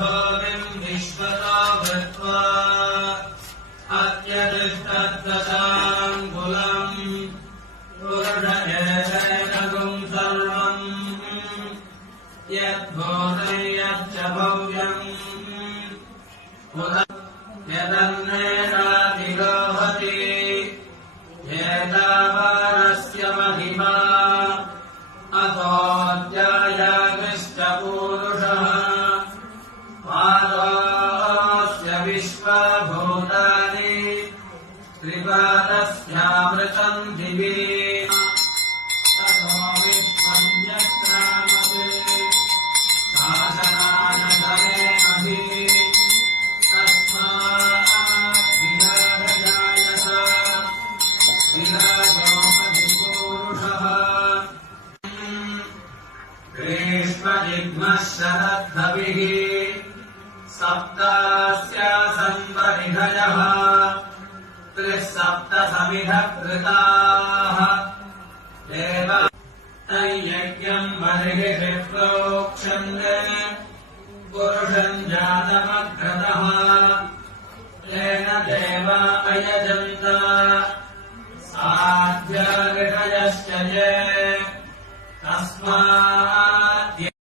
भूमिम् विश्वतो कृत्वा अत्यतिष्ठत्तताङ्गुलम् पुरुषेशैकगुम् सर्वम् यद्भूतम् यच्च भव्यम् यदन्नेनातिरोहति एतावानस्य महिमा अतोऽध्यायामिश्च पूरुषः पादोऽस्य विश्वभूतानि त्रिपादस्यामृतम् दिवि ततो विश्वम् यत्रामते शासनानतमे अभि तस्मात् विराजयायत विराजोऽधिपूरुषः ग्रीष्मजिह्मः शरद्धविः सप्तास्यासन् परिधयः त्रिसप्तसमिधः कृताः देवयज्ञम् बर्हिषि प्रोक्षन्ते पुरुषम् जातमग्रतः तेन देवा अयजन्त साध्या ऋषयश्च ये तस्मात्